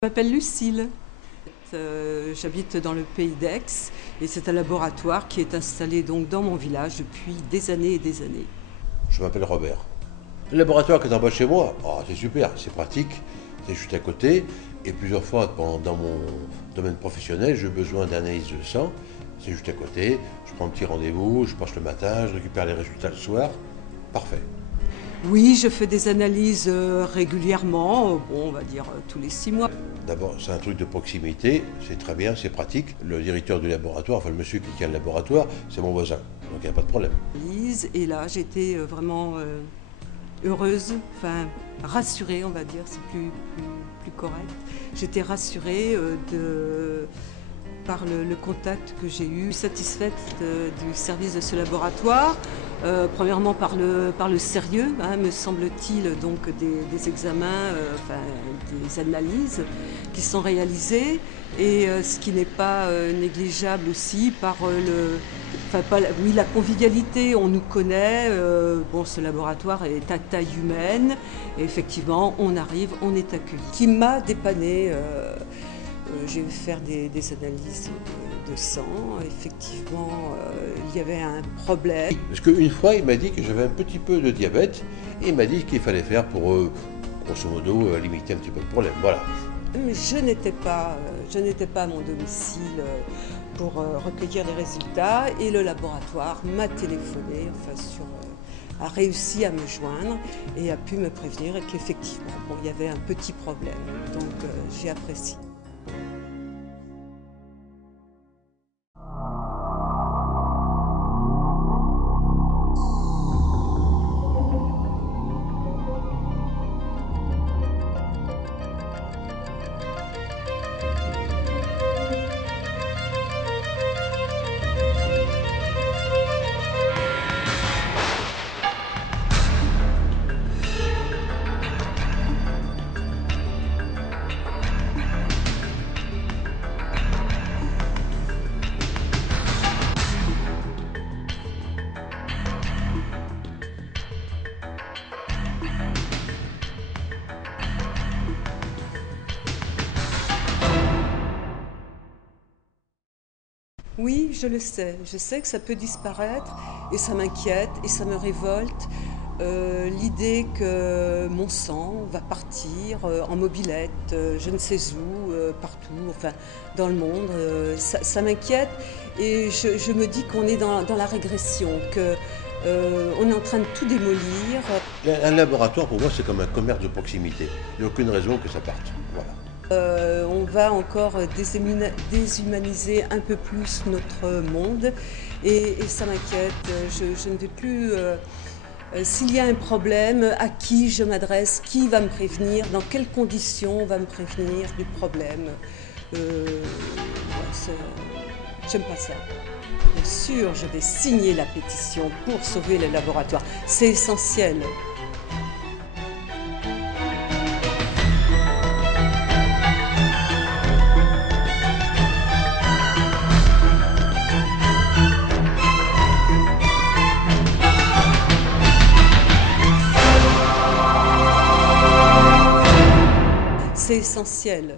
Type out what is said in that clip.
Je m'appelle Lucille. J'habite dans le pays d'Aix et c'est un laboratoire qui est installé donc dans mon village depuis des années et des années. Je m'appelle Robert. Le laboratoire qui est en bas de chez moi, c'est super, c'est pratique, c'est juste à côté. Et plusieurs fois, dans mon domaine professionnel, j'ai besoin d'analyse de sang. C'est juste à côté, je prends un petit rendez-vous, je passe le matin, je récupère les résultats le soir. Parfait. Oui, je fais des analyses régulièrement, on va dire tous les 6 mois. D'abord, c'est un truc de proximité, c'est très bien, c'est pratique. Le directeur du laboratoire, enfin le monsieur qui tient le laboratoire, c'est mon voisin, donc il n'y a pas de problème. Et là, j'étais vraiment heureuse, enfin rassurée, on va dire, c'est plus correct. J'étais rassurée par le contact que j'ai eu, satisfaite du service de ce laboratoire. Premièrement par le sérieux, me semble-t-il, donc des examens, des analyses qui sont réalisées, et ce qui n'est pas négligeable aussi par la convivialité. On nous connaît, ce laboratoire est à taille humaine, et effectivement on arrive, on est accueilli. Qui m'a dépannée. J'ai eu faire des analyses de sang. Effectivement, il y avait un problème. Parce qu'une fois, il m'a dit que j'avais un petit peu de diabète et il m'a dit qu'il fallait faire pour, grosso modo, limiter un petit peu le problème. Voilà. Mais je n'étais pas à mon domicile pour recueillir les résultats, et le laboratoire m'a téléphoné, a réussi à me joindre et a pu me prévenir qu'effectivement, il y avait un petit problème. Donc j'ai apprécié. Oui, je le sais. Je sais que ça peut disparaître et ça m'inquiète et ça me révolte. L'idée que mon sang va partir en mobilette, je ne sais où, partout, enfin dans le monde, ça m'inquiète, et je me dis qu'on est dans la régression, qu'on est en train de tout démolir. Un laboratoire, pour moi, c'est comme un commerce de proximité. Il n'y a aucune raison que ça parte. Voilà. On va encore déshumaniser un peu plus notre monde, et ça m'inquiète. Je ne vais plus... s'il y a un problème, à qui je m'adresse, qui va me prévenir, dans quelles conditions on va me prévenir du problème. J'aime pas ça. Bien sûr, je vais signer la pétition pour sauver le laboratoire. C'est essentiel. C'est essentiel.